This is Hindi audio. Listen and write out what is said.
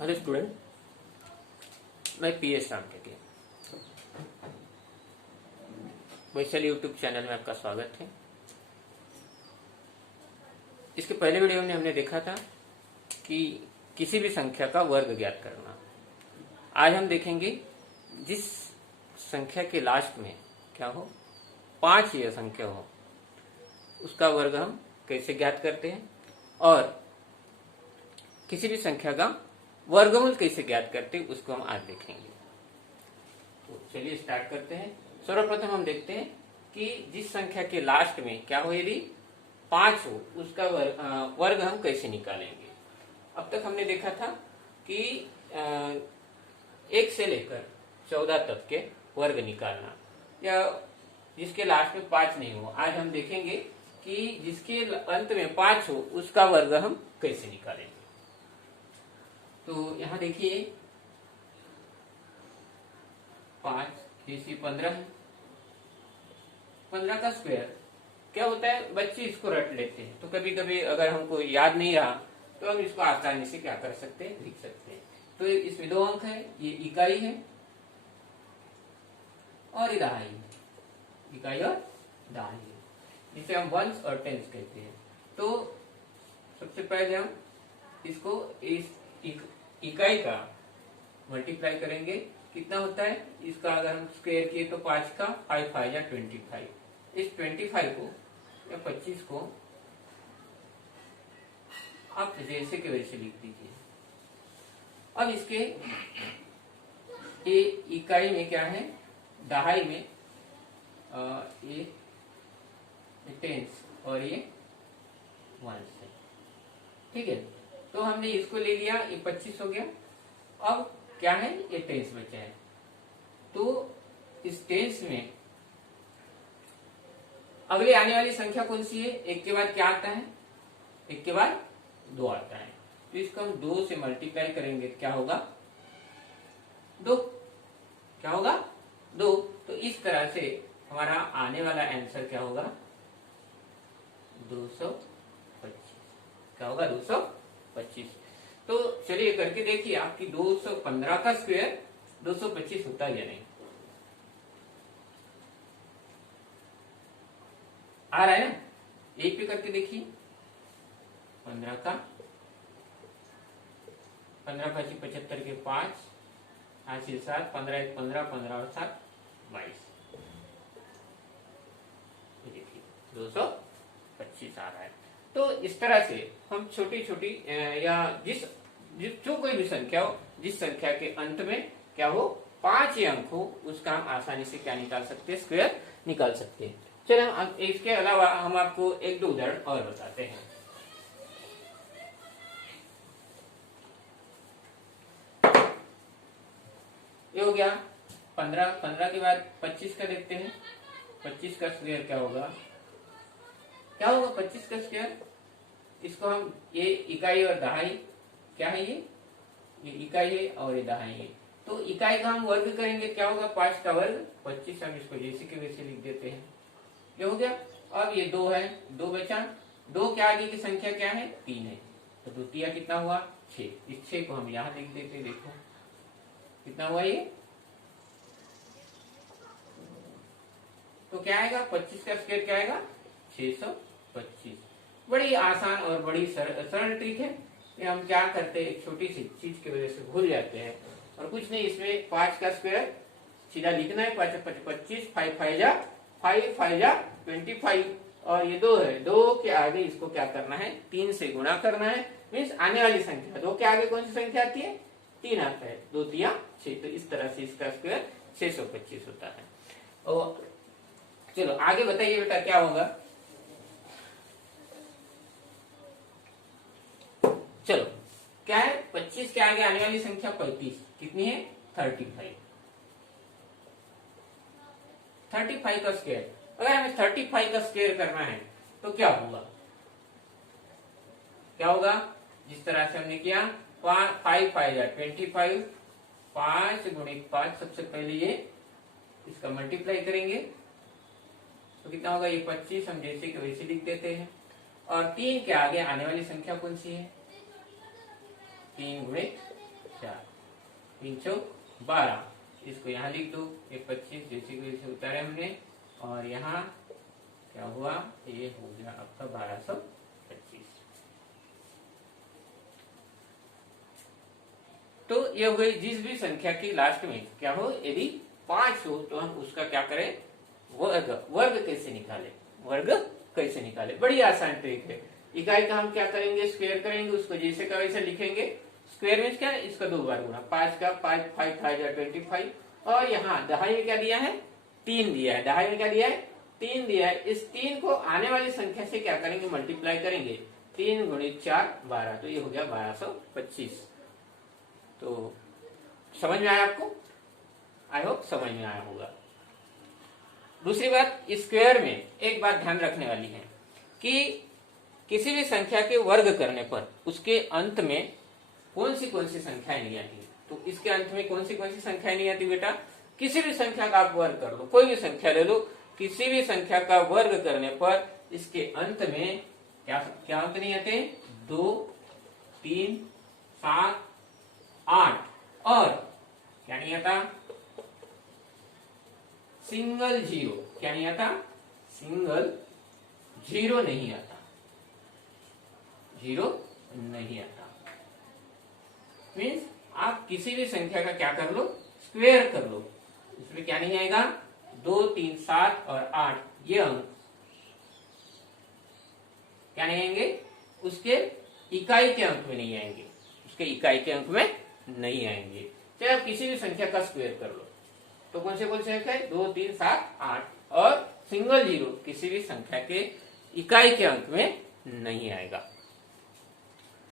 हेलो स्टूडेंट, मैं पीएस राम टेके वैशाली यूट्यूब चैनल में आपका स्वागत है। इसके पहले वीडियो में हमने देखा था कि किसी भी संख्या का वर्ग ज्ञात करना। आज हम देखेंगे जिस संख्या के लास्ट में क्या हो 5 या संख्या हो उसका वर्ग हम कैसे ज्ञात करते हैं और किसी भी संख्या का वर्गमूल कैसे ज्ञात करते हैं उसको हम आज देखेंगे। तो चलिए स्टार्ट करते हैं। सर्वप्रथम हम देखते हैं कि जिस संख्या के लास्ट में क्या हो यदि 5 हो उसका वर्ग हम कैसे निकालेंगे। अब तक हमने देखा था कि 1 से लेकर 14 तक के वर्ग निकालना या जिसके लास्ट में 5 नहीं हो। आज हम देखेंगे कि जिसके अंत में 5 हो उसका वर्ग हम कैसे निकालेंगे। तो यहां देखिए 5 जैसे 15 है। 15 का स्क्वायर क्या होता है, बच्चे इसको रट लेते हैं। तो कभी कभी अगर हमको याद नहीं रहा तो हम इसको आसानी से क्या कर सकते हैं, लिख सकते हैं। तो इसमें 2 अंक है, ये इकाई है और ये दहाई है, इकाई और दहाई है, जिसे हम वंस और टेंस कहते हैं। तो सबसे पहले हम इसको इस इकाई का मल्टीप्लाई करेंगे। कितना होता है इसका, अगर हम स्क्वायर किए तो 5 का 5 5 या 25। इस 25 को या 25 को आप जैसे के वैसे लिख दीजिए। अब इसके ये इकाई में क्या है, दहाई में ये टेंस और ये वंस है। ठीक है, तो हमने इसको ले लिया, ये 25 हो गया। अब क्या है, ये टेंस बचा है। तो इस टेंस में अगली आने वाली संख्या कौन सी है, 1 के बाद क्या आता है, 1 के बाद 2 आता है। तो इसको हम 2 से मल्टीप्लाई करेंगे, क्या होगा 2। क्या होगा 2। तो इस तरह से हमारा आने वाला आंसर क्या होगा 225। क्या होगा 225। तो चलिए करके देखिए आपकी 215 का स्क्वायर 225 होता है या नहीं। आ रहा है ना, एक पे करके देखिए। 15 का 75 के 5 8 7 15 1 15 15 और 7 22। देखिए 225 आ रहा है। तो इस तरह से हम छोटी छोटी या जो कोई भी संख्या हो, जिस संख्या के अंत में क्या हो 5 अंक हो उसका हम आसानी से क्या निकाल सकते हैं, स्क्वायर निकाल सकते हैं। चलिए इसके अलावा हम आपको 1-2 उदाहरण और बताते हैं। ये हो गया 15 के बाद 25 का देखते हैं। 25 का स्क्वायर क्या होगा, 25 का स्क्वायर। इसको हम ये इकाई और दहाई क्या है, ये इकाई है और ये दहाई है। तो इकाई का हम वर्ग करेंगे, क्या होगा 5 का वर्ग 25। हम इसको जैसे के वैसे लिख देते हैं, ये हो गया। अब ये 2 है, 2 बचा। 2 के आगे की संख्या क्या है, 3 है। तो 2 तिया कितना हुआ 6। इस 6 को हम यहां लिख देते, देखो कितना हुआ ये। तो क्या आएगा 25 का स्क्वायर क्या आएगा 625। बड़ी आसान और बड़ी सरल ट्रिक है। ये हम क्या करते हैं, एक छोटी सी चीज की वजह से भूल जाते हैं। और कुछ नहीं, इसमें 5 का स्क्वायर सीधा लिखना है, 5 5 25 5 5 जा 5 5 जा 25 और ये 2 है। 2 के आगे इसको क्या करना है, 3 से गुणा करना है। मीन्स आने वाली संख्या 2 के आगे कौन सी संख्या आती है, 3 आता है। 2 तिया 6। तो इस तरह से इसका स्क्वायर 625 होता है। और चलो आगे बताइए बेटा क्या होगा। चलो क्या है, 25 के आगे आने वाली संख्या 35 कितनी है 35। 35 का स्क्वायर, अगर हमें 35 का स्क्वायर करना है तो क्या होगा, जिस तरह से हमने किया 5 5 25। 5 गुणित 5, सबसे पहले ये इसका मल्टीप्लाई करेंगे तो कितना होगा, ये 25 हम जैसे कि वैसे लिख देते हैं। और 3 के आगे आने वाली संख्या कौन सी है, 3 गुणित 4, 3 चौक 12, इसको यहाँ लिख दो, ये 25 जैसे कि इसे उतारे हमने, और यहाँ क्या हुआ, ये हो गया आपका 1225। तो ये हो गई जिस भी संख्या की लास्ट में क्या हो, यदि 5 हो तो हम उसका क्या करें, वर्ग कैसे निकाले, वर्ग कैसे निकाले, बड़ी आसान ट्रिक है। इकाई का हम क्या करेंगे, स्क्वायर करेंगे, उसको जैसे का वैसे लिखेंगे। स्क्वायर में क्या है, इसका 2 बार गुणा, 5 का 5, 5 5 25, और यहाँ दहाई में क्या दिया है, 3 दिया है, दहाई में क्या दिया है, 3 दिया है। इस 3 को आने वाली संख्या से क्या करेंगे, मल्टीप्लाई करेंगे, 3 गुणित 4 12, तो ये हो गया 1225। तो समझ में आया आपको, आई होप समझ में आया होगा। दूसरी बात, स्क्वायर में एक बात ध्यान रखने वाली है कि किसी भी संख्या के वर्ग करने पर उसके अंत में कौन सी संख्याएं नहीं आती। तो इसके अंत में कौन सी संख्याएं नहीं आती बेटा, किसी भी संख्या का आप वर्ग कर लो, कोई भी संख्या ले लो, किसी भी संख्या का वर्ग करने पर इसके अंत में क्या अंक नहीं आते, 2, 3, 7, 8, और क्या नहीं आता, सिंगल जीरो। क्या नहीं आता, सिंगल जीरो नहीं आता, जीरो नहीं आता। मीन्स आप किसी भी संख्या का क्या कर लो, स्क्वायर कर लो, इसमें क्या नहीं आएगा, 2, 3, 7 और 8 ये अंक क्या नहीं आएंगे, उसके इकाई के अंक में नहीं आएंगे, उसके इकाई के अंक में नहीं आएंगे। चाहे आप किसी भी संख्या का स्क्वायर कर लो, तो कौन से अंक है, 2, 3, 7, 8, और सिंगल जीरो किसी भी संख्या के इकाई के अंक में नहीं आएगा।